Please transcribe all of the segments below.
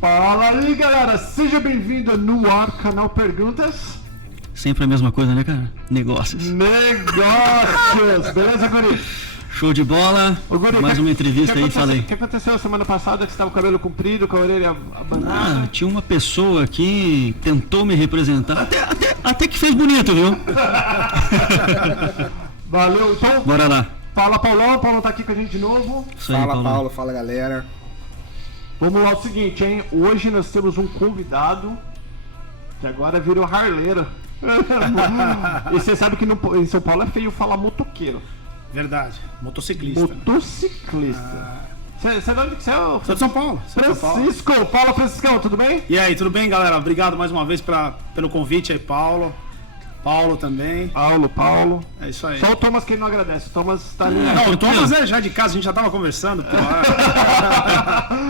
Fala aí, galera, seja bem-vindo no ar, canal Perguntas. Sempre a mesma coisa, né, cara? Negócios. Beleza, Guri? Show de bola. Ô, Guri, mais uma entrevista aí, fala aí. O que aconteceu semana passada que você estava com o cabelo comprido, com a orelha abanada? Tinha uma pessoa que tentou me representar, até que fez bonito, viu? Valeu, então. Bora lá. Fala, Paulão. Paulão tá aqui com a gente de novo. Isso aí, Fala, Paulo. Fala, galera. Vamos lá, o seguinte, hein? Hoje nós temos um convidado que agora virou harleiro. E você sabe que em São Paulo é feio falar motoqueiro. Verdade. Motociclista. Motociclista. Você de onde que você é? Sou de São Paulo. Francisco. Paulo Franciscão, tudo bem? E aí, tudo bem, galera? Obrigado mais uma vez pelo convite aí, Paulo. Paulo também. Paulo. É isso aí. Só o Thomas que não agradece. O Thomas tá ali. Não, o Thomas é já de casa, a gente já tava conversando. Pô.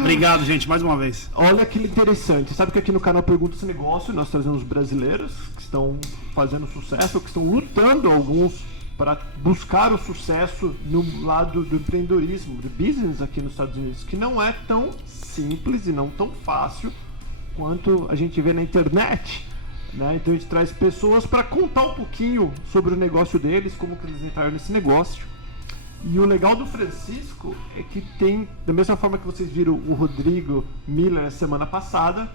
Obrigado, gente, mais uma vez. Olha que interessante. Sabe que aqui no canal Pergunta esse Negócio nós trazemos brasileiros que estão fazendo sucesso, que estão lutando alguns para buscar o sucesso no lado do empreendedorismo, do business aqui nos Estados Unidos, que não é tão simples e não tão fácil quanto a gente vê na internet. Né? Então a gente traz pessoas para contar um pouquinho sobre o negócio deles, como que eles entraram nesse negócio. E o legal do Francisco é que tem, da mesma forma que vocês viram o Rodrigo Miller semana passada,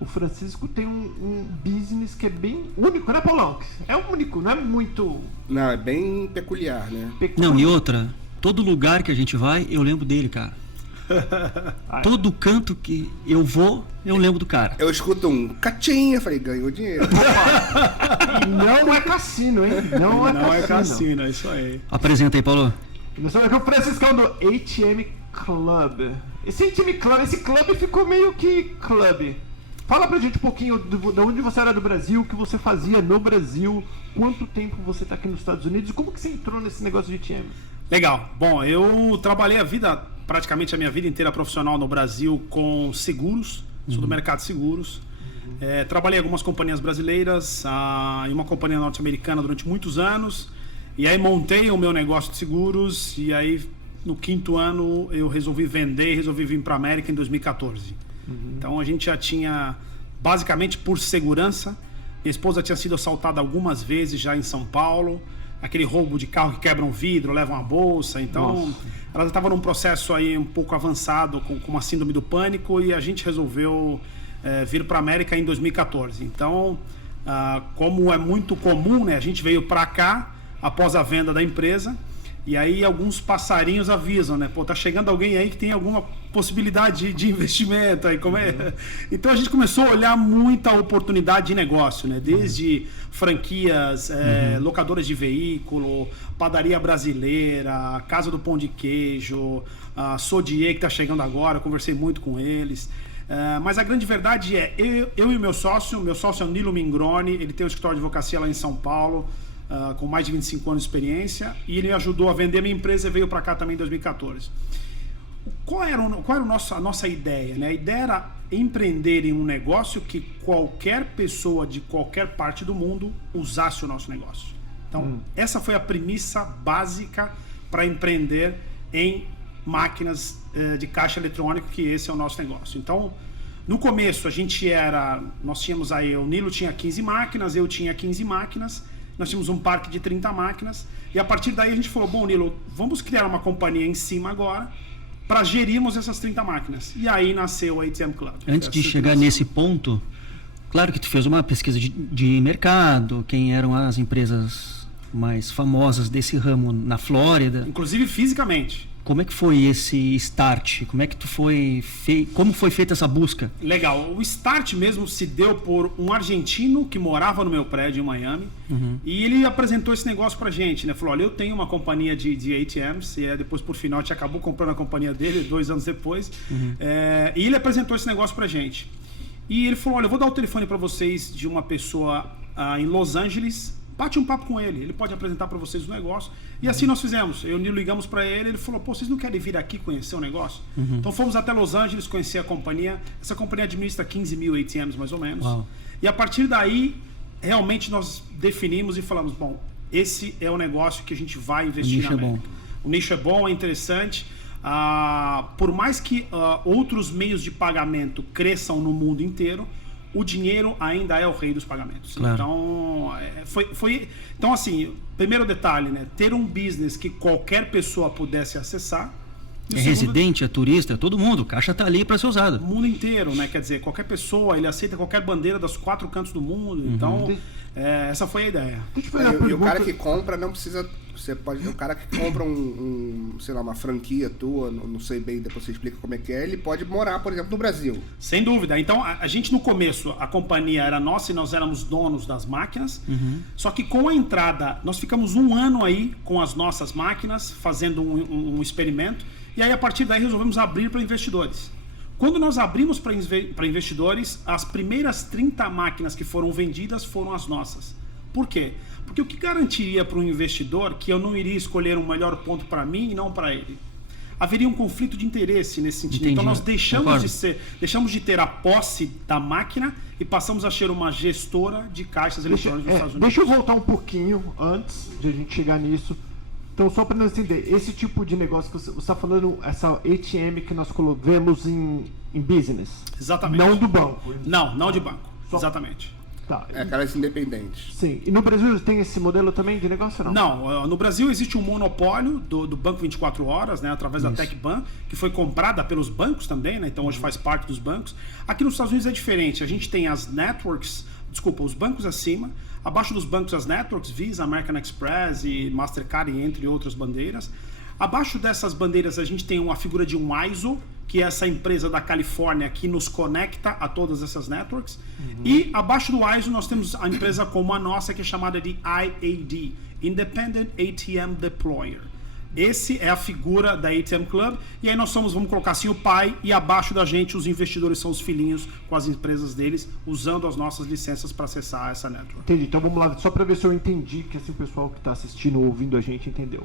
o Francisco tem um business que é bem único, né, Paulão? É único, não é muito... Não, é bem peculiar, né? Não, e outra, todo lugar que a gente vai, eu lembro dele, cara. Todo canto que eu vou, eu lembro do cara. Eu escuto um catinha, falei, ganhou dinheiro. Não é cassino, hein? Não é cassino, é isso aí. Apresenta aí, Paulo. Nós estamos aqui o Franciscão do ATM Club. Esse ATM Club, esse clube ficou meio que clube. Fala pra gente um pouquinho de onde você era do Brasil, o que você fazia no Brasil, quanto tempo você tá aqui nos Estados Unidos e como que você entrou nesse negócio de ATM? Legal. Bom, eu trabalhei praticamente a minha vida inteira profissional no Brasil com seguros, sou do mercado de seguros. Trabalhei em algumas companhias brasileiras, em uma companhia norte-americana durante muitos anos, e aí montei o meu negócio de seguros, e aí no 5º ano eu resolvi vender e resolvi vir para a América em 2014. Então a gente já tinha, basicamente por segurança, minha esposa tinha sido assaltada algumas vezes já em São Paulo, aquele roubo de carro que quebra um vidro, leva uma bolsa, então ela estava num processo aí um pouco avançado com uma síndrome do pânico e a gente resolveu vir para a América em 2014. Então, como é muito comum, né, a gente veio para cá após a venda da empresa e aí alguns passarinhos avisam, né, pô, tá chegando alguém aí que tem alguma possibilidade de investimento aí, como é? Então a gente começou a olhar muita oportunidade de negócio, né? Desde franquias, locadoras de veículo, padaria brasileira, Casa do Pão de Queijo, a Sodier que está chegando agora, conversei muito com eles. Mas a grande verdade é, eu e o meu sócio é o Nilo Mingroni, ele tem um escritório de advocacia lá em São Paulo, com mais de 25 anos de experiência, e ele me ajudou a vender a minha empresa e veio para cá também em 2014. Qual era a nossa ideia? Né? A ideia era empreender em um negócio que qualquer pessoa de qualquer parte do mundo usasse o nosso negócio. Então, essa foi a premissa básica para empreender em máquinas de caixa eletrônico, que esse é o nosso negócio. Então, no começo, nós tínhamos aí, o Nilo tinha 15 máquinas, eu tinha 15 máquinas, nós tínhamos um parque de 30 máquinas, e a partir daí a gente falou, bom, Nilo, vamos criar uma companhia em cima agora, para gerirmos essas 30 máquinas. E aí nasceu o ATM Club. Antes de chegar nesse ponto, claro que tu fez uma pesquisa de mercado, quem eram as empresas mais famosas desse ramo na Flórida. Inclusive fisicamente. Como é que foi esse start? Como é que como foi feita essa busca? Legal. O start mesmo se deu por um argentino que morava no meu prédio em Miami. E ele apresentou esse negócio pra gente, né? Falou, olha, eu tenho uma companhia de ATMs, e depois por final a gente acabou comprando a companhia dele 2 anos depois. E ele apresentou esse negócio pra gente. E ele falou, olha, eu vou dar o telefone pra vocês de uma pessoa em Los Angeles, bate um papo com ele pode apresentar para vocês o negócio. E assim nós fizemos. Eu e o Nilo ligamos para ele falou, pô, vocês não querem vir aqui conhecer o negócio? Então fomos até Los Angeles conhecer a companhia. Essa companhia administra 15 mil ATMs mais ou menos. Uau. E a partir daí, realmente nós definimos e falamos, bom, esse é o negócio que a gente vai investir na América. O nicho é bom, é interessante. por mais que outros meios de pagamento cresçam no mundo inteiro, o dinheiro ainda é o rei dos pagamentos. Claro. Então, então, assim, primeiro detalhe, né? Ter um business que qualquer pessoa pudesse acessar. E o segundo, residente, é turista, é todo mundo. O caixa está ali para ser usado. o mundo inteiro, né? Quer dizer, qualquer pessoa, ele aceita qualquer bandeira dos 4 cantos do mundo. Então, essa foi a ideia. Deixa eu fazer uma E o cara pergunta. que compra não precisa. Você pode. O cara que compra sei lá, uma franquia tua, não sei bem, depois você explica como é que é, ele pode morar, por exemplo, no Brasil. Sem dúvida. Então, a gente no começo, a companhia era nossa e nós éramos donos das máquinas. Só que com a entrada, nós ficamos 1 ano aí com as nossas máquinas, fazendo um experimento. E aí, a partir daí, resolvemos abrir para investidores. Quando nós abrimos para investidores, as primeiras 30 máquinas que foram vendidas foram as nossas. Por quê? Porque o que garantiria para um investidor que eu não iria escolher um melhor ponto para mim e não para ele? Haveria um conflito de interesse nesse sentido. Entendi. Então nós Concordo. deixamos de ter a posse da máquina e passamos a ser uma gestora de caixas eletrônicos dos Estados Unidos. Deixa eu voltar um pouquinho antes de a gente chegar nisso. Então, só para nós entender, esse tipo de negócio que você está falando, essa ATM que nós vemos em business. Exatamente. Não do banco. Não de banco. Só- Exatamente. Tá. É aquelas independentes. Sim. E no Brasil tem esse modelo também de negócio ou não? Não, no Brasil existe um monopólio do Banco 24 Horas, né, através da TecBan, que foi comprada pelos bancos também, né, então hoje faz parte dos bancos. Aqui nos Estados Unidos é diferente, a gente tem as networks, os bancos acima, abaixo dos bancos as networks, Visa, American Express e Mastercard, entre outras bandeiras. Abaixo dessas bandeiras a gente tem uma figura de um ISO, que é essa empresa da Califórnia que nos conecta a todas essas networks. E abaixo do ISO nós temos a empresa como a nossa, que é chamada de IAD, Independent ATM Deployer. Esse é a figura da ATM Club, e aí nós somos, vamos colocar assim, o pai, e abaixo da gente os investidores são os filhinhos com as empresas deles, usando as nossas licenças para acessar essa network. Entendi. Então vamos lá, só para ver se eu entendi, que assim o pessoal que está assistindo ou ouvindo a gente entendeu.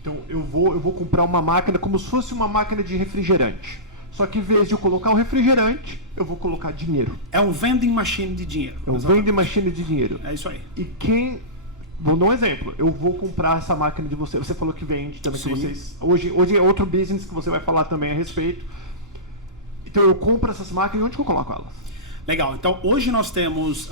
Então eu vou comprar uma máquina como se fosse uma máquina de refrigerante. Só que em vez de eu colocar o refrigerante, eu vou colocar dinheiro. É um vending machine de dinheiro. É um Exatamente. vending machine de dinheiro. É isso aí. E quem... Vou dar um exemplo. Eu vou comprar essa máquina de você. Você falou que vende também, que Sim. vocês... Hoje é outro business que você vai falar também a respeito. Então eu compro essas máquinas e onde que eu coloco elas? Legal. Então, hoje nós temos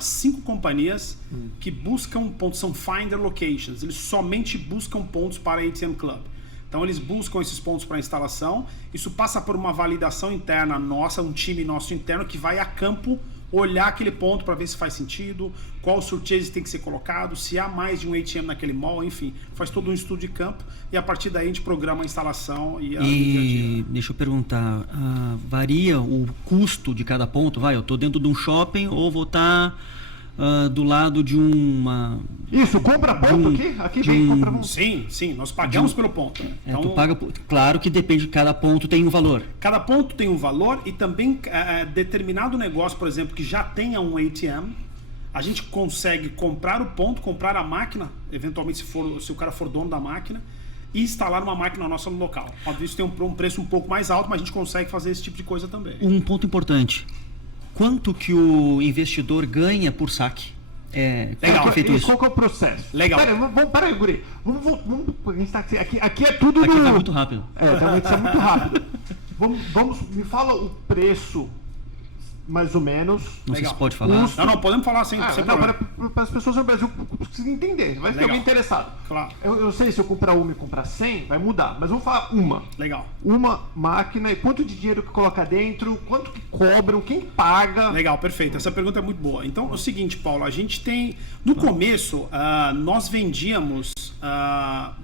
5 companhias que buscam pontos, são Finder Locations. Eles somente buscam pontos para a ATM Club. Então, eles buscam esses pontos para instalação. Isso passa por uma validação interna nossa, um time nosso interno que vai a campo olhar aquele ponto para ver se faz sentido, qual surcharge tem que ser colocado, se há mais de um ATM naquele mall, enfim. Faz todo um estudo de campo e a partir daí a gente programa a instalação e a... E deixa eu perguntar, varia o custo de cada ponto? Eu estou dentro de um shopping ou vou estar do lado de uma... Isso, compra ponto aqui? Aqui vem, compra ponto. Sim, nós pagamos pelo ponto. Né? tu paga, claro que depende, cada ponto tem um valor. Cada ponto tem um valor e também determinado negócio, por exemplo, que já tenha um ATM, a gente consegue comprar o ponto, comprar a máquina, eventualmente se o cara for dono da máquina, e instalar uma máquina nossa no local. Óbvio, isso tem um preço um pouco mais alto, mas a gente consegue fazer esse tipo de coisa também. Um ponto importante, quanto que o investidor ganha por saque? Legal. Que é feito isso? Qual que é o processo? Legal. Pera aí, Guri. Vamos, a gente tá aqui é tudo Aqui no... vai muito rápido. Realmente isso é muito rápido. Me fala o preço, mais ou menos. Não sei Legal. se pode falar. Não, podemos falar sem Não, problema. para as pessoas no Brasil conseguirem entender. Vai ter Legal. alguém interessado. Claro. Eu sei se eu comprar uma e comprar 100, vai mudar. Mas vamos falar uma. Legal. Uma máquina e quanto de dinheiro que coloca dentro, quanto que cobram, quem paga. Legal, perfeito. Essa pergunta é muito boa. Então, é o seguinte, Paulo, a gente tem... No começo, nós vendíamos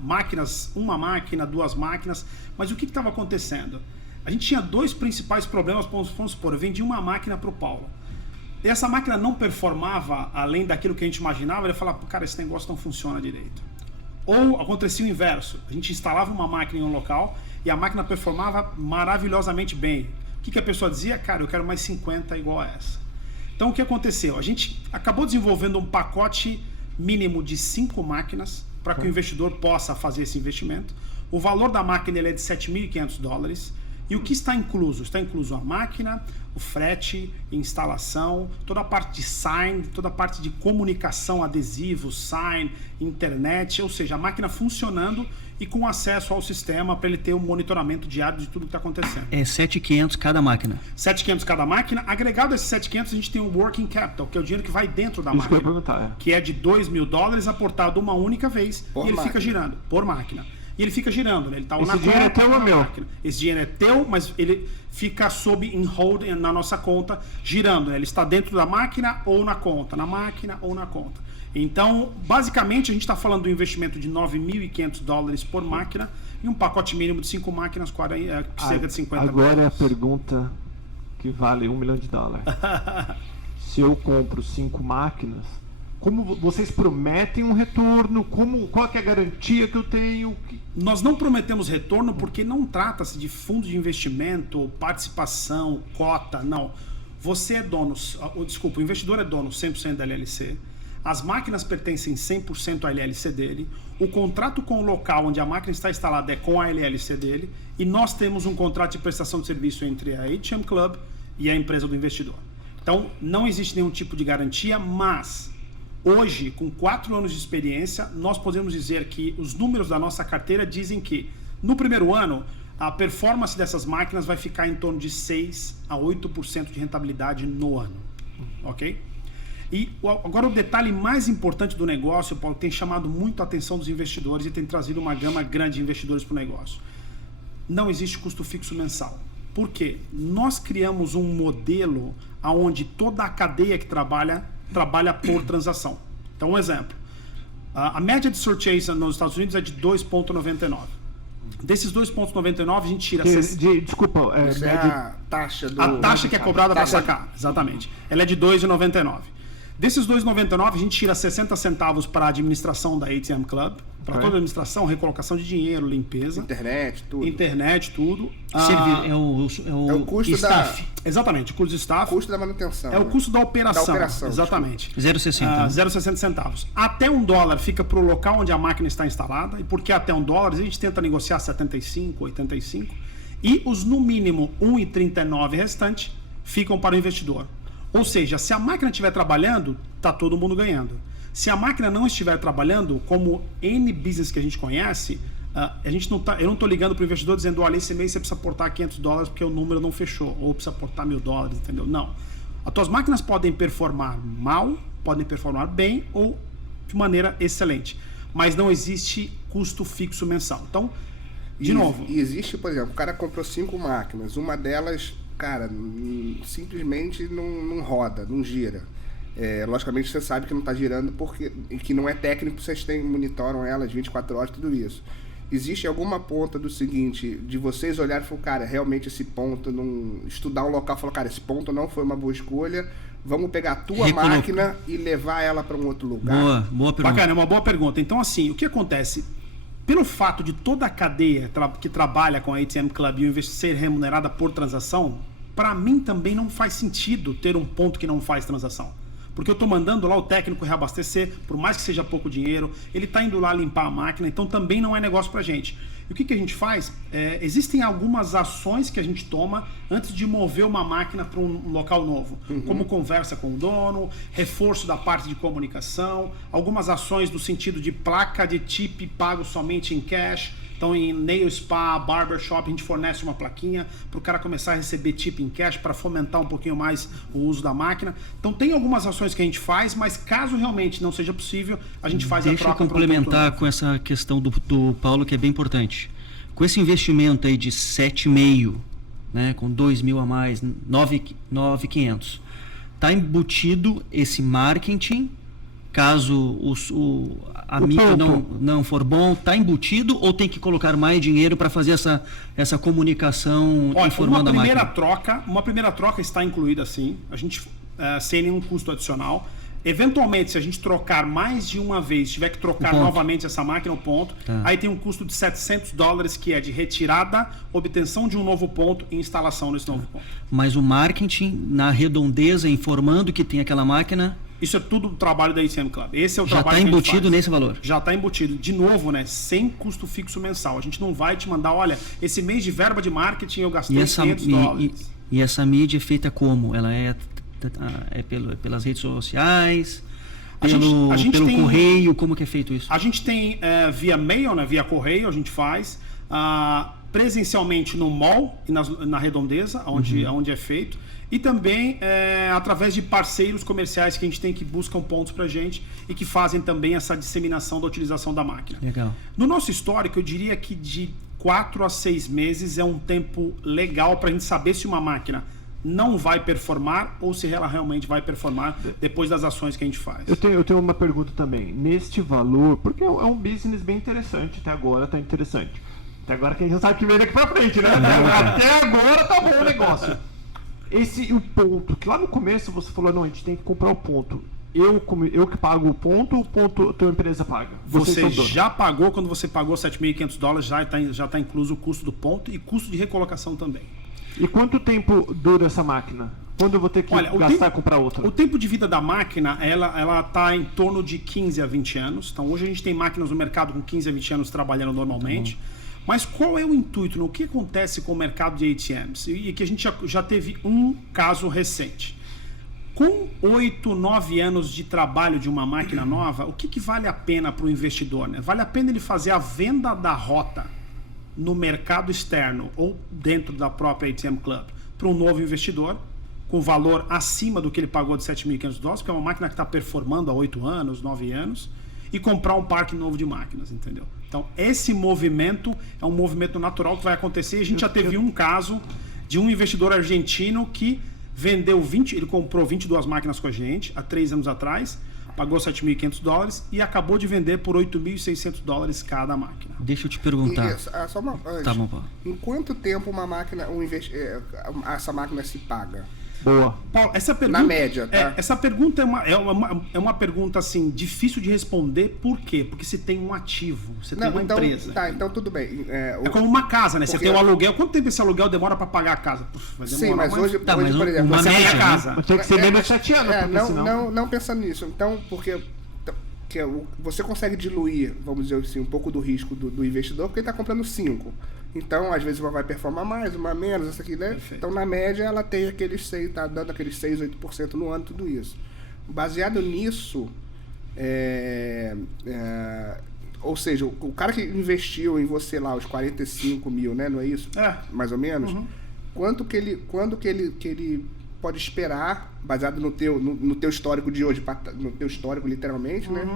máquinas, uma máquina, 2 máquinas, mas o que estava acontecendo? A gente tinha 2 principais problemas, vamos supor, eu vendi uma máquina para o Paulo. E essa máquina não performava além daquilo que a gente imaginava, ele falava, cara, esse negócio não funciona direito. Ou acontecia o inverso, a gente instalava uma máquina em um local e a máquina performava maravilhosamente bem. O que a pessoa dizia? Cara, eu quero mais 50 igual a essa. Então o que aconteceu? A gente acabou desenvolvendo um pacote mínimo de 5 máquinas para que o investidor possa fazer esse investimento. O valor da máquina ele é de $7.500 E o que está incluso? Está incluso a máquina, o frete, instalação, toda a parte de sign, toda a parte de comunicação, adesivo, sign, internet, ou seja, a máquina funcionando e com acesso ao sistema para ele ter um monitoramento diário de tudo que está acontecendo. É 7.500 cada máquina. 7.500 cada máquina. Agregado a esses 7.500, a gente tem o working capital, que é o dinheiro que vai dentro da Isso que eu máquina. ia perguntar, Que é de $2.000 aportado uma única vez Por e ele máquina. fica girando por máquina. E ele fica girando, né? Ele tá Esse na dinheiro é conta, teu ou na meu? máquina. Esse dinheiro é teu, mas ele fica sob em hold na nossa conta, girando, né? Ele está dentro da máquina ou na conta, na máquina ou na conta. Então, basicamente, a gente está falando do investimento de $9.500 por máquina e um pacote mínimo de 5 máquinas, cerca de 50 mil. Agora é a pergunta que vale $1 milhão. Se eu compro 5 máquinas, como vocês prometem um retorno? Qual que é a garantia que eu tenho? Nós não prometemos retorno porque não trata-se de fundo de investimento, participação, cota, não. Você é dono, o investidor é dono 100% da LLC, as máquinas pertencem 100% à LLC dele, o contrato com o local onde a máquina está instalada é com a LLC dele e nós temos um contrato de prestação de serviço entre a HM Club e a empresa do investidor. Então, não existe nenhum tipo de garantia, mas hoje, com 4 anos de experiência, nós podemos dizer que os números da nossa carteira dizem que no primeiro ano a performance dessas máquinas vai ficar em torno de 6 a 8% de rentabilidade no ano, ok? E agora o detalhe mais importante do negócio, Paulo, tem chamado muito a atenção dos investidores e tem trazido uma gama grande de investidores para o negócio. Não existe custo fixo mensal. Por quê? Nós criamos um modelo onde toda a cadeia que trabalha por transação. Então, um exemplo. A média de surchase nos Estados Unidos é de 2,99. Desses 2,99 a gente tira... Desculpa, Isso é a taxa do... A taxa que é cobrada para Taxa- sacar, exatamente. Ela é de 2,99. Desses 2,99 a gente tira 60 centavos para a administração da ATM Club, para toda a administração, recolocação de dinheiro, limpeza, Internet, tudo. internet, tudo. É o custo staff. Exatamente, o custo de staff. Custo da manutenção. É o né? custo da operação. Da operação, Exatamente. 0,60. 0,60 centavos. Até $1 fica para o local onde a máquina está instalada. E por que até $1? A gente tenta negociar 75, 85. E os no mínimo 1,39 restante ficam para o investidor. Ou seja, se a máquina estiver trabalhando, está todo mundo ganhando. Se a máquina não estiver trabalhando, como N business que a gente conhece, a gente não eu não estou ligando para o investidor dizendo, olha, esse mês você precisa aportar $500 porque o número não fechou, ou precisa aportar $1.000, entendeu? Não. As tuas máquinas podem performar mal, podem performar bem ou de maneira excelente, mas não existe custo fixo mensal. Então, de novo... E existe, por exemplo, o cara comprou 5 máquinas, uma delas, cara, simplesmente não roda, não gira. Logicamente você sabe que não está girando porque que não é técnico, vocês monitoram elas 24 horas, tudo isso. Existe alguma ponta do seguinte, de vocês olharem e falar, cara, realmente esse ponto, estudar um local e falar, cara, esse ponto não foi uma boa escolha, vamos pegar a tua máquina e levar ela para um outro lugar? Boa pergunta. Bacana, é uma boa pergunta. Então, assim, o que acontece? Pelo fato de toda a cadeia que trabalha com a ATM Club e o ser remunerada por transação, para mim também não faz sentido ter um ponto que não faz transação. Porque eu estou mandando lá o técnico reabastecer, por mais que seja pouco dinheiro, ele está indo lá limpar a máquina, então também não é negócio para a gente. E o que a gente faz? Existem algumas ações que a gente toma antes de mover uma máquina para um local novo. Como conversa com o dono, reforço da parte de comunicação, algumas ações no sentido de placa de tip pago somente em cash. Então, em nail spa, barbershop, a gente fornece uma plaquinha para o cara começar a receber tip em cash para fomentar um pouquinho mais o uso da máquina. Então, tem algumas ações que a gente faz, mas caso realmente não seja possível, a gente faz a troca. Deixa eu complementar com essa questão do Paulo, que é bem importante. Com esse investimento aí de 7,5, né, com 2.000 a mais, 9.500, está embutido esse marketing. Caso a mídia não for bom, está embutido ou tem que colocar mais dinheiro para fazer essa comunicação informando a máquina? Uma primeira troca está incluída sim, a gente sem nenhum custo adicional. Eventualmente, se a gente trocar mais de uma vez, tiver que trocar novamente essa máquina, o ponto, aí tem um custo de $700 que é de retirada, obtenção de um novo ponto e instalação desse novo ponto. Mas o marketing, na redondeza, informando que tem aquela máquina, Isso é tudo o trabalho da ATM Club. Esse é o Já trabalho está que a gente embutido faz. nesse valor. Já está embutido. De novo, né? Sem custo fixo mensal. A gente não vai te mandar, olha, esse mês de verba de marketing eu gastei $500. E essa mídia é feita como? Ela é pelas redes sociais, pelo correio, como que é feito isso? A gente tem via mail, né? Via correio, a gente faz. Presencialmente no mall e na Redondeza, onde é feito. E também através de parceiros comerciais que a gente tem que buscam pontos pra gente e que fazem também essa disseminação da utilização da máquina. Legal. No nosso histórico, eu diria que de 4 a 6 meses é um tempo legal pra gente saber se uma máquina não vai performar ou se ela realmente vai performar depois das ações que a gente faz. Eu tenho uma pergunta também. Neste valor, porque é um business bem interessante, até agora tá interessante. Até agora que a gente não sabe que vem daqui pra frente, né? Até agora tá bom o negócio. O ponto, que lá no começo você falou, não, a gente tem que comprar o ponto. Eu que pago o ponto ou o ponto a tua empresa paga? Você já pagou, quando você pagou $7.500, já tá incluso o custo do ponto e custo de recolocação também. E quanto tempo dura essa máquina? Quando eu vou ter que gastar e comprar outra? O tempo de vida da máquina, ela tá em torno de 15 a 20 anos. Então hoje a gente tem máquinas no mercado com 15 a 20 anos trabalhando normalmente. Mas qual é o intuito? O que acontece com o mercado de ATMs? E que a gente já teve um caso recente. Com 8, 9 anos de trabalho de uma máquina nova, o que vale a pena para o investidor? Né? Vale a pena ele fazer a venda da rota no mercado externo ou dentro da própria ATM Club para um novo investidor com valor acima do que ele pagou de $7.500, porque é uma máquina que está performando há 8 anos, 9 anos, e comprar um parque novo de máquinas, entendeu? Então, esse movimento é um movimento natural que vai acontecer. A gente já teve um caso de um investidor argentino que vendeu ele comprou 22 máquinas com a gente há 3 anos atrás, pagou $7.500 e acabou de vender por $8.600 cada máquina. Deixa eu te perguntar. Tá bom, Paulo. Em quanto tempo essa máquina se paga? Boa. Paulo, essa pergunta, na média, tá? Essa pergunta é uma pergunta assim, difícil de responder. Por quê? Porque você tem um ativo, você tem uma empresa. Tá, então tudo bem. É como uma casa, né? Você tem um aluguel. Quanto tempo esse aluguel demora para pagar a casa? Vai demorar. Sim, mas hoje, mas por exemplo, uma você média, tem a casa. Mas tem que ser menos de 7 anos. Não pensando nisso. Então, porque você consegue diluir, vamos dizer assim, um pouco do risco do investidor, porque ele está comprando 5. Então, às vezes, uma vai performar mais, uma menos, essa aqui, né? Perfeito. Então, na média, ela tem aqueles 6, tá dando aqueles 6, 8% no ano, tudo isso. Baseado nisso, ou seja, o cara que investiu em você lá, os 45 mil, né? Não é isso? Mais ou menos? Uhum. Quando que ele pode esperar, baseado no teu histórico de hoje, no teu histórico literalmente, né?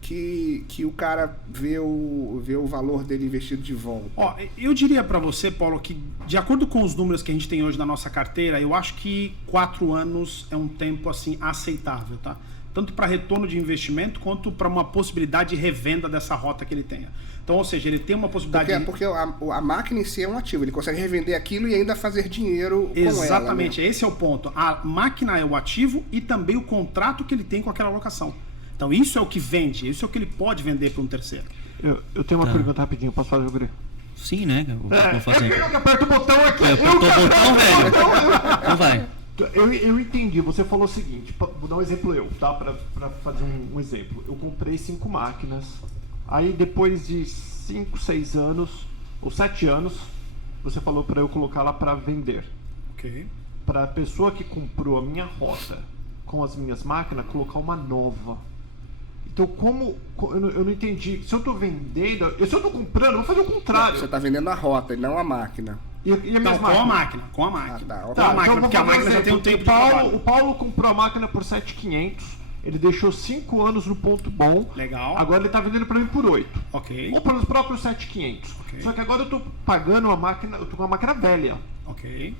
Que o cara vê o valor dele investido de volta. Eu diria para você, Paulo, que de acordo com os números que a gente tem hoje na nossa carteira, eu acho que 4 anos é um tempo assim aceitável, tá? Tanto para retorno de investimento quanto para uma possibilidade de revenda dessa rota que ele tenha. Então, ou seja, ele tem uma possibilidade... Porque a máquina em si é um ativo, ele consegue revender aquilo e ainda fazer dinheiro com ela. Exatamente, esse é o ponto. A máquina é o ativo e também o contrato que ele tem com aquela locação. Então isso é o que vende, isso é o que ele pode vender para um terceiro. Eu tenho uma pergunta rapidinho, posso fazer, Guri? Sim, né? Vou fazer. Eu que aperto o botão aqui. Apertou o botão, velho. Então vai. Eu entendi, você falou o seguinte, vou dar um exemplo tá? Pra fazer um exemplo. Eu comprei 5 máquinas, aí depois de 5, 6 anos, ou 7 anos, você falou para eu colocar lá para vender. Ok. Para a pessoa que comprou a minha rota com as minhas máquinas, colocar uma nova. Então, eu não entendi. Se eu tô vendendo, se eu tô comprando, eu vou fazer o contrário. Você tá vendendo a rota e não a máquina. Não, com a máquina. Com a máquina. Então, porque a máquina já tem um tempo de trabalho. O Paulo comprou a máquina por 7.500. Ele deixou 5 anos no ponto bom. Legal. Agora ele tá vendendo para mim por 8. Ok. Ou pelos próprios 7.500. Ok. Só que agora eu tô pagando uma máquina, eu tô com uma máquina velha. Ok.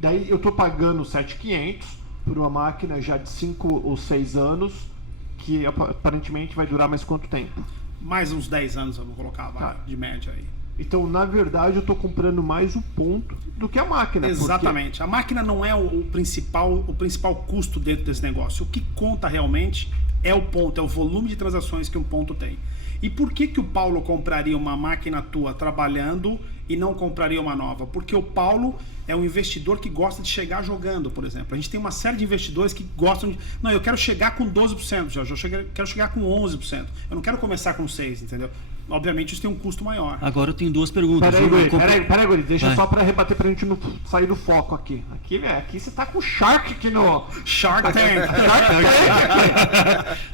Daí eu tô pagando 7.500 por uma máquina já de 5 ou 6 anos, que aparentemente vai durar mais quanto tempo? Mais uns 10 anos eu vou colocar, de média aí. Então, na verdade, eu estou comprando mais o ponto do que a máquina. Exatamente. Porque... A máquina não é o principal custo dentro desse negócio. O que conta realmente é o ponto, é o volume de transações que um ponto tem. E por que o Paulo compraria uma máquina tua trabalhando e não compraria uma nova? Porque o Paulo é um investidor que gosta de chegar jogando, por exemplo. A gente tem uma série de investidores que gostam de... Não, eu quero chegar com 12%, quero chegar com 11%. Eu não quero começar com 6%, entendeu? Obviamente isso tem um custo maior. Agora eu tenho duas perguntas. Peraí, Guri, deixa só pra rebater pra gente não sair do foco aqui. Aqui você tá com o Shark aqui no... Shark Tank!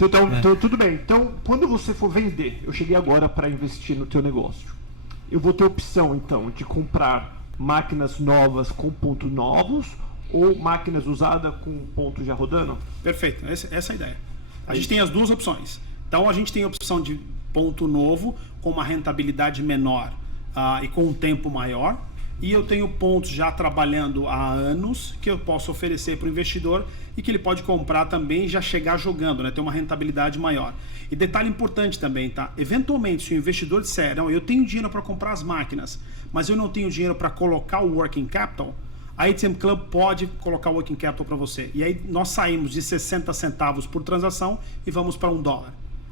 Então, tudo bem. Então, quando você for vender, eu cheguei agora para investir no teu negócio. Eu vou ter opção, então, de comprar máquinas novas com pontos novos ou máquinas usadas com pontos já rodando? Perfeito, essa é a ideia. A gente tem as duas opções. Então, a gente tem a opção de ponto novo com uma rentabilidade menor e com um tempo maior. E eu tenho pontos já trabalhando há anos que eu posso oferecer para o investidor e que ele pode comprar também e já chegar jogando, né? Ter uma rentabilidade maior. E detalhe importante também, tá? Eventualmente, se o investidor disser, não, eu tenho dinheiro para comprar as máquinas, mas eu não tenho dinheiro para colocar o working capital, a ATM Club pode colocar o working capital para você. E aí nós saímos de 60 centavos por transação e vamos para $1.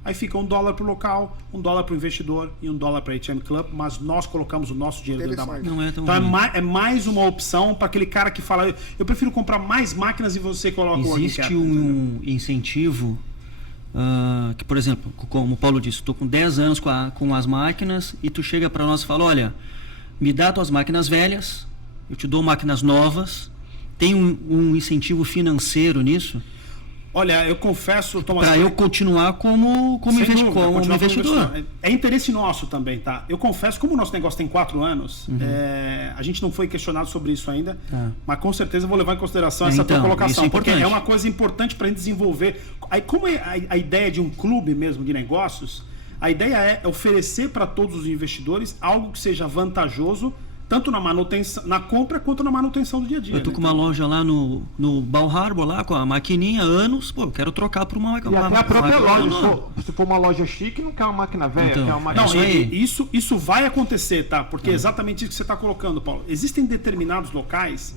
Aí fica $1 para o local, $1 para o investidor e $1 para a ATM Club, mas nós colocamos o nosso dinheiro dentro da máquina. Não é tão então é mais uma opção para aquele cara que fala, eu prefiro comprar mais máquinas e você coloca o working capital. Existe um incentivo que, por exemplo, como o Paulo disse, estou com 10 anos com as máquinas e tu chega para nós e fala, olha, me dá tuas máquinas velhas, eu te dou máquinas novas, tem um incentivo financeiro nisso? Olha, eu confesso, Thomas... Para eu continuar como investidor. É interesse nosso também, tá? Eu confesso, como o nosso negócio tem 4 anos, a gente não foi questionado sobre isso ainda, mas com certeza eu vou levar em consideração essa tua colocação, porque é uma coisa importante para a gente desenvolver. Aí, como é a ideia de um clube mesmo de negócios, a ideia é oferecer para todos os investidores algo que seja vantajoso, tanto na manutenção, na compra quanto na manutenção do dia a dia. Eu tô com uma loja lá no Bal Harbor, lá com a maquininha há anos, eu quero trocar por uma máquina. E até a própria loja, se for uma loja chique, não quer uma máquina velha, então, quer uma máquina... Não, isso vai acontecer, tá? Porque é exatamente isso que você está colocando, Paulo. Existem determinados locais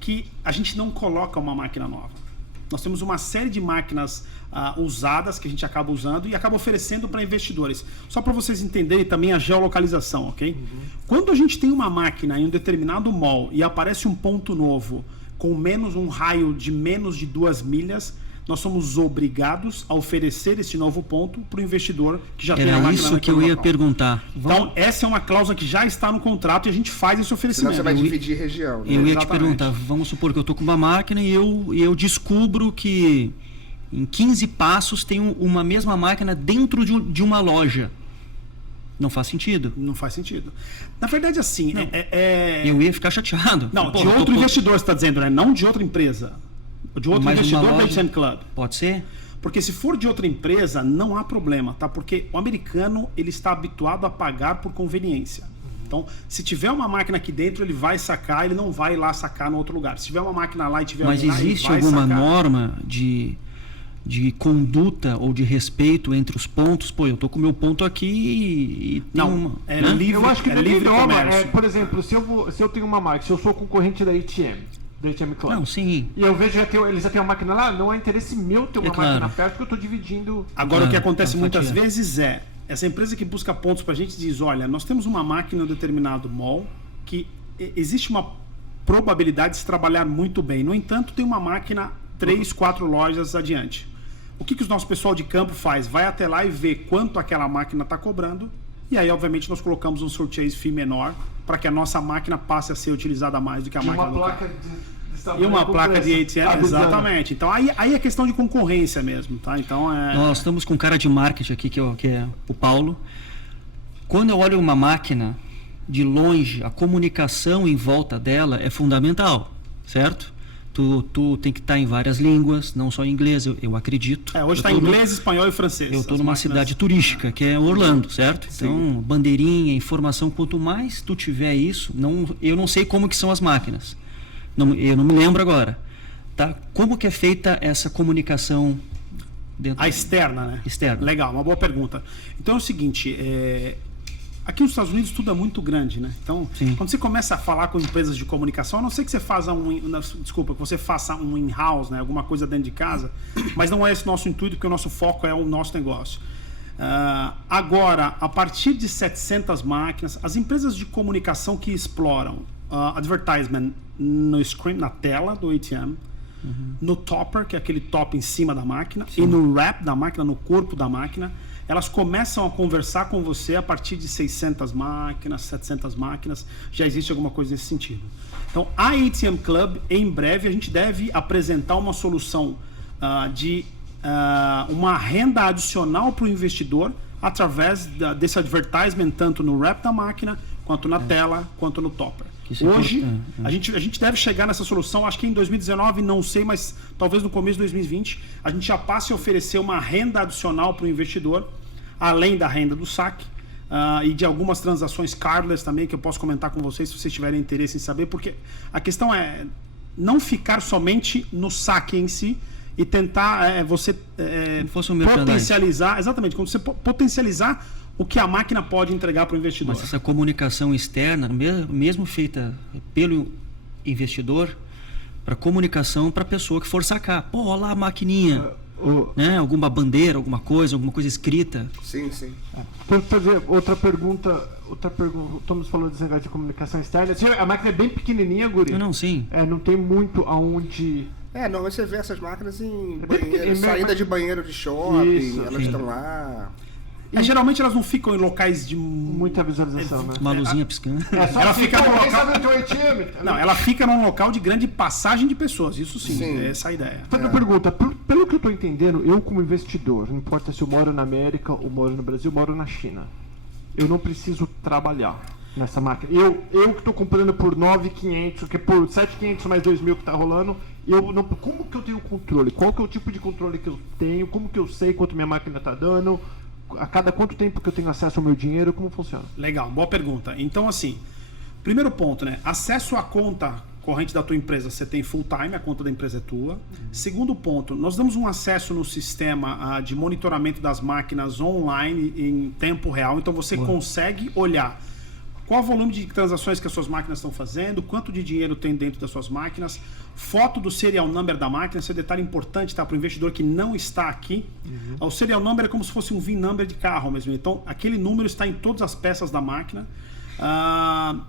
que a gente não coloca uma máquina nova. Nós temos uma série de máquinas usadas que a gente acaba usando e acaba oferecendo para investidores. Só para vocês entenderem também a geolocalização, ok? Quando a gente tem uma máquina em um determinado mall e aparece um ponto novo com um raio de menos de 2 milhas, nós somos obrigados a oferecer esse novo ponto para o investidor que já tem a máquina. Era isso que eu ia perguntar. Então, essa é uma cláusula que já está no contrato e a gente faz esse oferecimento. Senão você vai dividir região. Né? Eu ia te perguntar, vamos supor que eu estou com uma máquina e eu descubro que em 15 passos tem uma mesma máquina dentro de uma loja. Não faz sentido. Não faz sentido. Na verdade, assim... Eu ia ficar chateado. Não, de outro investidor, você está dizendo, né? Não de outra empresa. De outro investidor da ATM Club. Pode ser? Porque se for de outra empresa, não há problema, tá? Porque o americano, ele está habituado a pagar por conveniência. Então, se tiver uma máquina aqui dentro, ele vai sacar, ele não vai lá sacar no outro lugar. Se tiver uma máquina lá e tiver Mas existe alguma norma de conduta ou de respeito entre os pontos? Pô, eu tô com o meu ponto aqui e tem não, né? livre. Eu acho que é livre comércio. por exemplo, se eu tenho uma máquina, se eu sou concorrente da ATM Club. Não, sim. E eu vejo que eles já têm uma máquina lá, não é interesse meu ter uma máquina perto, porque eu estou dividindo. Agora, o que acontece muitas vezes é, essa empresa que busca pontos pra gente diz, olha, nós temos uma máquina em um determinado mall que existe uma probabilidade de se trabalhar muito bem. No entanto, tem uma máquina 3, 4 lojas adiante. O que o nosso pessoal de campo faz? Vai até lá e vê quanto aquela máquina está cobrando. E aí, obviamente, nós colocamos um surcharge fee menor para que a nossa máquina passe a ser utilizada mais do que a máquina do carro. E uma placa de ATM, exatamente. Então, aí é questão de concorrência mesmo, tá? Então, Nós estamos com um cara de marketing aqui, que é o Paulo. Quando eu olho uma máquina de longe, a comunicação em volta dela é fundamental, certo? Tu tem que estar em várias línguas, não só em inglês, eu acredito. Hoje está em inglês, espanhol e francês. Eu estou numa cidade turística, que é Orlando, certo? Sim. Então, bandeirinha, informação, quanto mais tu tiver isso, eu não sei como que são as máquinas. Eu não me lembro agora. Tá? Como que é feita essa comunicação dentro? A externa, né? Externa. Legal, uma boa pergunta. Então é o seguinte, aqui nos Estados Unidos tudo é muito grande, né? Então, quando você começa a falar com empresas de comunicação, a não ser que você faça um in-house, né? Alguma coisa dentro de casa, mas não é esse nosso intuito, porque o nosso foco é o nosso negócio. Agora, a partir de 700 máquinas, as empresas de comunicação que exploram advertisement no screen, na tela do ATM, no topper, que é aquele top em cima da máquina, e no wrap da máquina, no corpo da máquina, elas começam a conversar com você a partir de 600 máquinas, 700 máquinas, já existe alguma coisa nesse sentido. Então, a ATM Club, em breve, a gente deve apresentar uma solução de uma renda adicional para o investidor através desse advertisement, tanto no wrap da máquina, quanto na tela, quanto no topper. Hoje, a gente deve chegar nessa solução, acho que em 2019, não sei, mas talvez no começo de 2020, a gente já passe a oferecer uma renda adicional para o investidor, além da renda do saque, e de algumas transações cardless também, que eu posso comentar com vocês se vocês tiverem interesse em saber, porque a questão é não ficar somente no saque em si e tentar potencializar, exatamente, quando você potencializar o que a máquina pode entregar para o investidor. Mas essa comunicação externa, mesmo feita pelo investidor, para comunicação para a pessoa que for sacar. Pô, olha lá a maquininha. Né? Alguma bandeira, alguma coisa escrita. Sim, sim. Vou fazer outra pergunta. Estamos falando desse negócio de comunicação externa. A máquina é bem pequenininha, Guri? Não, sim. Não tem muito aonde... Normalmente você vê essas máquinas em saída de banheiro de shopping, Isso, elas estão lá... geralmente elas não ficam em locais de muita visualização, né? Uma luzinha piscando. Ela fica num local... Não, ela fica num local de grande passagem de pessoas, isso sim. É essa a ideia. Outra pergunta, pelo que eu estou entendendo, eu como investidor, não importa se eu moro na América, ou moro no Brasil, moro na China, eu não preciso trabalhar nessa máquina. Eu que estou comprando por 9.500, que é por 7.500 mais 2.000 que está rolando, como que eu tenho controle? Qual que é o tipo de controle que eu tenho? Como que eu sei quanto minha máquina está dando? A cada quanto tempo que eu tenho acesso ao meu dinheiro? Como funciona? Legal, boa pergunta. Então, assim, primeiro ponto, né? Acesso à conta corrente da tua empresa, você tem full time, a conta da empresa é tua. Segundo ponto, nós damos um acesso no sistema de monitoramento das máquinas online em tempo real. Então, você consegue olhar qual o volume de transações que as suas máquinas estão fazendo, quanto de dinheiro tem dentro das suas máquinas, foto do serial number da máquina, esse é um detalhe importante, tá? Para o investidor que não está aqui. O serial number é como se fosse um VIN number de carro mesmo. Então, aquele número está em todas as peças da máquina.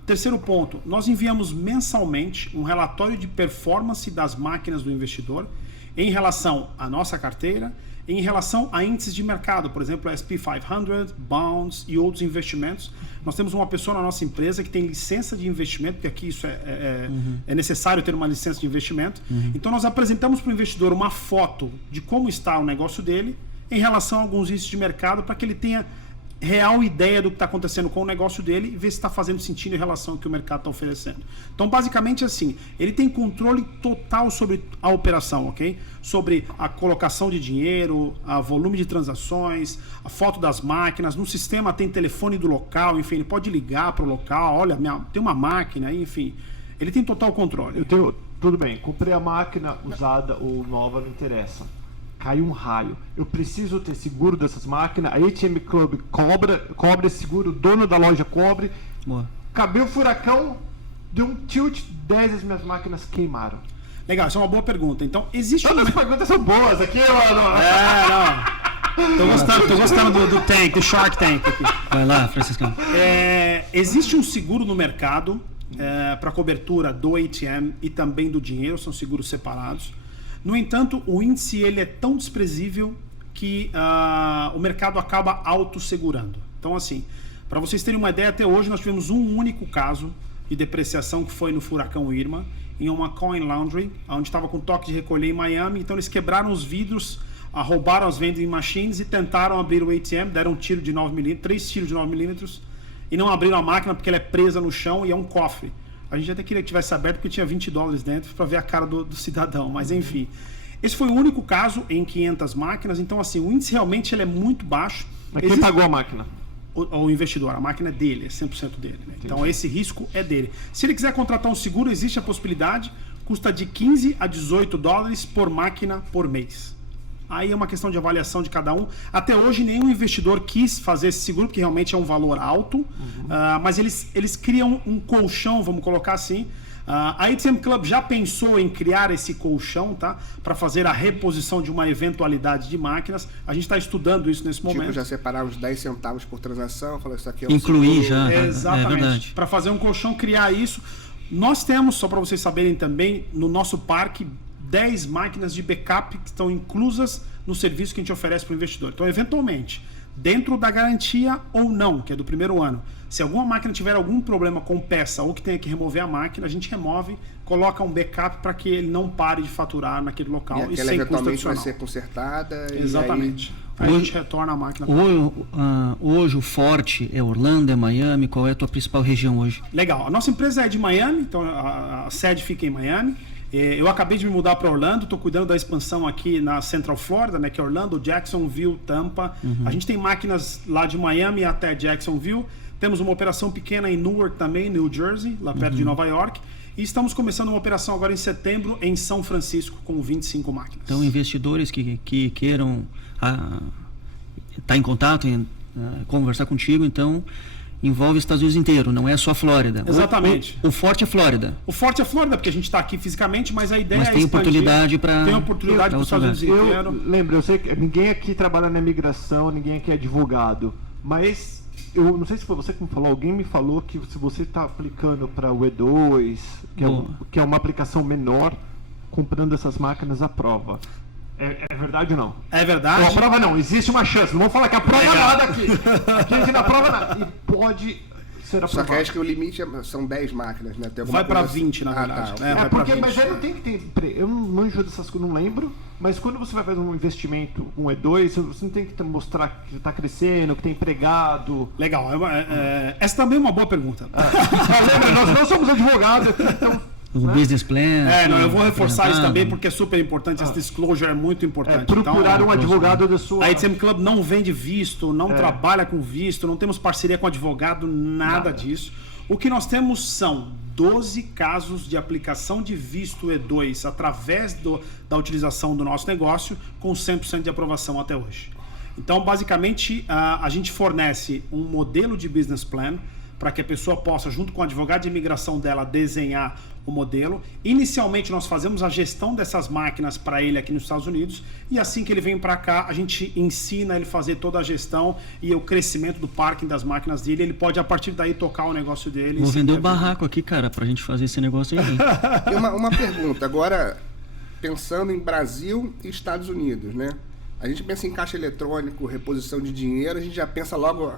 Terceiro ponto, nós enviamos mensalmente um relatório de performance das máquinas do investidor em relação à nossa carteira, em relação a índices de mercado, por exemplo, S&P 500, bonds e outros investimentos. Nós temos uma pessoa na nossa empresa que tem licença de investimento, porque aqui isso é necessário ter uma licença de investimento. Então nós apresentamos para o investidor uma foto de como está o negócio dele em relação a alguns índices de mercado, para que ele tenha real ideia do que está acontecendo com o negócio dele e ver se está fazendo sentido em relação ao que o mercado está oferecendo. Então, basicamente assim, ele tem controle total sobre a operação, ok? Sobre a colocação de dinheiro, a volume de transações, a foto das máquinas. No sistema tem telefone do local, enfim, ele pode ligar para o local, olha, tem uma máquina, enfim. Ele tem total controle. Tudo bem, comprei a máquina usada ou nova, não interessa. Caiu um raio. Eu preciso ter seguro dessas máquinas. A ATM Club cobra esse seguro, o dono da loja cobre. Cabeu o furacão, deu um tilt, 10 das minhas máquinas queimaram. Legal, essa é uma boa pergunta. Então, existe Todas as perguntas são boas aqui, mano. Não. Tô gostando do tank, do Shark Tank aqui. Vai lá, Franciscão. Existe um seguro no mercado para cobertura do ATM e também do dinheiro, são seguros separados. No entanto, o índice ele é tão desprezível que o mercado acaba autossegurando. Então, assim, para vocês terem uma ideia, até hoje nós tivemos um único caso de depreciação que foi no furacão Irma, em uma coin laundry, onde estava com toque de recolher em Miami. Então, eles quebraram os vidros, roubaram as vending machines e tentaram abrir o ATM, deram um tiro de 9mm, 3 tiros de 9mm, e não abriram a máquina porque ela é presa no chão e é um cofre. A gente até queria que tivesse aberto porque tinha $20 dentro para ver a cara do cidadão, mas enfim. Esse foi o único caso em 500 máquinas, então assim, o índice realmente ele é muito baixo. Mas quem pagou a máquina? O investidor, a máquina é dele, é 100% dele. Né? Então esse risco é dele. Se ele quiser contratar um seguro, existe a possibilidade, custa de $15 a $18 por máquina por mês. Aí é uma questão de avaliação de cada um. Até hoje, nenhum investidor quis fazer esse seguro, porque realmente é um valor alto. Mas eles criam um colchão, vamos colocar assim, A ATM Club já pensou em criar esse colchão, tá? Para fazer a reposição de uma eventualidade de máquinas. A gente está estudando isso nesse momento. Tipo, já separar uns 10 centavos por transação, falar isso aqui é um Incluir seguro. já. Exatamente. Para fazer um colchão, criar isso. Nós temos, só para vocês saberem também, no nosso parque, 10 máquinas de backup que estão inclusas no serviço que a gente oferece para o investidor. Então, eventualmente, dentro da garantia ou não, que é do primeiro ano, se alguma máquina tiver algum problema com peça ou que tenha que remover a máquina, a gente remove, coloca um backup para que ele não pare de faturar naquele local. E aquela eventualmente vai ser consertada. Exatamente. E aí a gente retorna a máquina. Hoje o forte é Orlando, é Miami? Qual é a tua principal região hoje? Legal. A nossa empresa é de Miami, então a sede fica em Miami. Eu acabei de me mudar para Orlando, estou cuidando da expansão aqui na Central Florida, né, que é Orlando, Jacksonville, Tampa. A gente tem máquinas lá de Miami até Jacksonville. Temos uma operação pequena em Newark também, New Jersey, lá perto de Nova York. E estamos começando uma operação agora em setembro em São Francisco, com 25 máquinas. Então, investidores que queiram estar em contato, conversar contigo, então envolve os Estados Unidos inteiro, não é só a Flórida. Exatamente. O forte é Flórida. O forte é Flórida, porque a gente está aqui fisicamente, mas a ideia Mas é tem expandir. oportunidade para... Tem oportunidade para os Estados Unidos inteiro. Lembra, eu sei que ninguém aqui trabalha na imigração, ninguém aqui é advogado, mas eu não sei se foi você que me falou, alguém me falou que se você está aplicando para o E2, que é uma aplicação menor, comprando essas máquinas à prova. É verdade ou não? É verdade. Não, a prova não, existe uma chance. Não vamos falar que a prova nada aqui. Aqui a gente não aprova nada. E pode ser aprovado. Só que acho que o limite são 10 máquinas, né? Tem vai para coisa... 20, na verdade. Tá. Porque, mas aí não tem que ter. Eu não manjo dessas coisas, não lembro. Mas quando você vai fazer um investimento com E2, você não tem que mostrar que está crescendo, que tem empregado. Legal. Essa também é uma boa pergunta. Lembra, nós não somos advogados, então. O business plan. Eu vou reforçar isso também porque é super importante. Esse disclosure é muito importante. Procurar então, um advogado da sua. A ATM Club não vende visto, não trabalha com visto, não temos parceria com advogado, nada disso. O que nós temos são 12 casos de aplicação de visto E2 através da utilização do nosso negócio com 100% de aprovação até hoje. Então, basicamente, a gente fornece um modelo de business plan para que a pessoa possa, junto com o advogado de imigração dela, desenhar o modelo. Inicialmente, nós fazemos a gestão dessas máquinas para ele aqui nos Estados Unidos e assim que ele vem para cá, a gente ensina ele a fazer toda a gestão e o crescimento do parking das máquinas dele. Ele pode, a partir daí, tocar o negócio dele. Vou vender o barraco aqui, cara, para a gente fazer esse negócio aí. E uma pergunta, agora, pensando em Brasil e Estados Unidos, né? A gente pensa em caixa eletrônico, reposição de dinheiro, a gente já pensa logo...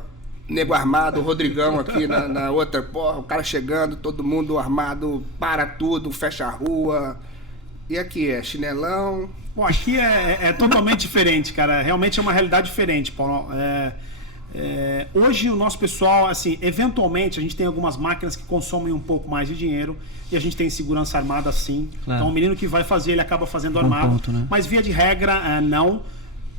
Nego armado, o Rodrigão aqui na outra, porra, o cara chegando, todo mundo armado, para tudo, fecha a rua. E aqui é chinelão? Bom, aqui é totalmente diferente, cara. Realmente é uma realidade diferente, Paulo. Hoje o nosso pessoal, assim, eventualmente a gente tem algumas máquinas que consomem um pouco mais de dinheiro e a gente tem segurança armada sim. Claro. Então o menino que vai fazer, ele acaba fazendo armado. Ponto, né? Mas via de regra, não.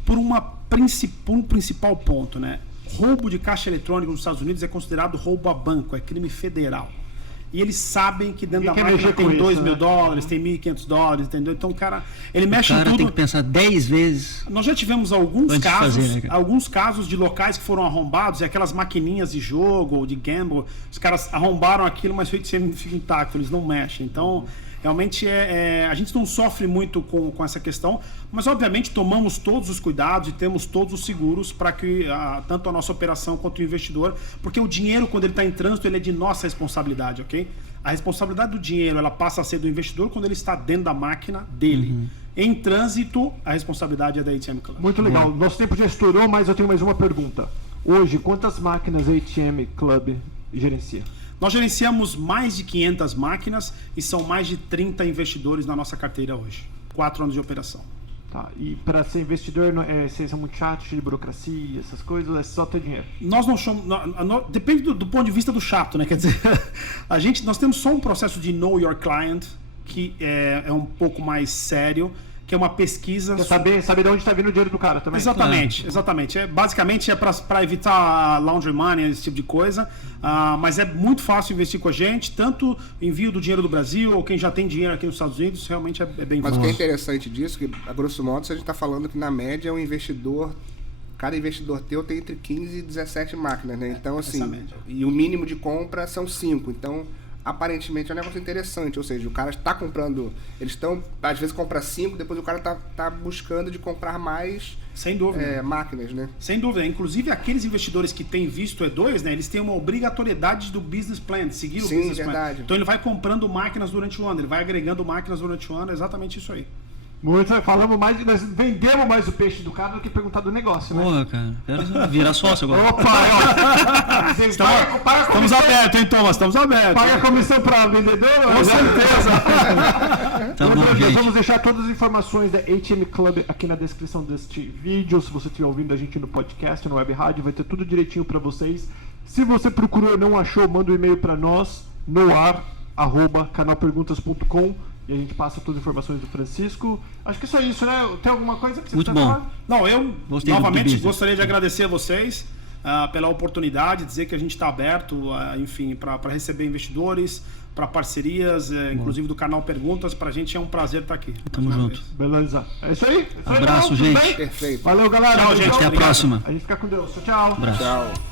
Por um principal ponto, né? Roubo de caixa eletrônico nos Estados Unidos é considerado roubo a banco, é crime federal. E eles sabem que dentro da máquina tem $2.000, tem $1.500, entendeu? Então o cara, ele mexe em tudo. O cara tem que pensar 10 vezes. Nós já tivemos alguns casos de locais que foram arrombados, e aquelas maquininhas de jogo ou de gamble, os caras arrombaram aquilo, mas fica intacto, eles não mexem. Então, realmente a gente não sofre muito com essa questão, mas obviamente tomamos todos os cuidados e temos todos os seguros para que tanto a nossa operação quanto o investidor, porque o dinheiro, quando ele está em trânsito, ele é de nossa responsabilidade, ok? A responsabilidade do dinheiro, ela passa a ser do investidor quando ele está dentro da máquina dele. Em trânsito, a responsabilidade é da ATM Club. Muito legal. Nosso tempo já estourou, mas eu tenho mais uma pergunta. Hoje, quantas máquinas a ATM Club gerencia? Nós gerenciamos mais de 500 máquinas e são mais de 30 investidores na nossa carteira hoje. 4 anos de operação. Tá. E para ser investidor, vocês são muito chatos de burocracia, essas coisas, é só ter dinheiro? Nós não somos... depende do ponto de vista do chato, né? Quer dizer, nós temos só um processo de Know Your Client, que é um pouco mais sério, que é uma pesquisa... Saber de onde está vindo o dinheiro do cara também. Exatamente, exatamente. Basicamente é para evitar laundry money, esse tipo de coisa, mas é muito fácil investir com a gente, tanto envio do dinheiro do Brasil, ou quem já tem dinheiro aqui nos Estados Unidos, realmente é bem fácil. Mas o que é interessante disso, que a grosso modo, a gente está falando que na média cada investidor teu tem entre 15 e 17 máquinas, né? Então, assim, e o mínimo de compra são 5, então... aparentemente é um negócio interessante, ou seja, o cara está comprando, eles estão, às vezes compra 5, depois o cara tá buscando de comprar mais Sem dúvida. máquinas, né? Sem dúvida. Inclusive, aqueles investidores que têm visto E2, né, eles têm uma obrigatoriedade do business plan, de seguir o Sim, business verdade. plan. Então ele vai comprando máquinas durante o ano, ele vai agregando máquinas durante o ano, é exatamente isso aí. Muito, falamos mais, nós vendemos mais o peixe do cara do que perguntar do negócio, né? Porra, cara. Quero virar sócio agora. Opa, ó. Você paga a Estamos comissão- abertos, hein, Thomas? Estamos abertos. Paga a comissão para vendedor? Com certeza. Tá bom, Nós gente. vamos deixar todas as informações da ATM Club aqui na descrição deste vídeo. Se você estiver ouvindo a gente no podcast, no web rádio, vai ter tudo direitinho para vocês. Se você procurou e não achou, manda um e-mail para nós, noar@canalperguntas.com, e a gente passa todas as informações do Francisco. Acho que é só isso, né? Tem alguma coisa que você Muito precisa bom. falar? Não, eu Gostei do novamente business. gostaria de agradecer a vocês pela oportunidade, dizer que a gente está aberto, enfim, para receber investidores, para parcerias, inclusive do canal Perguntas. Para a gente é um prazer estar aqui. Tamo mais uma junto. vez. Beleza. É isso aí? É isso aí, Abraço, não? Tudo gente. bem? Perfeito. Valeu, galera. Tchau, gente. Até a Obrigado. próxima. A gente fica com Deus. Tchau, tchau. Abraço. Tchau.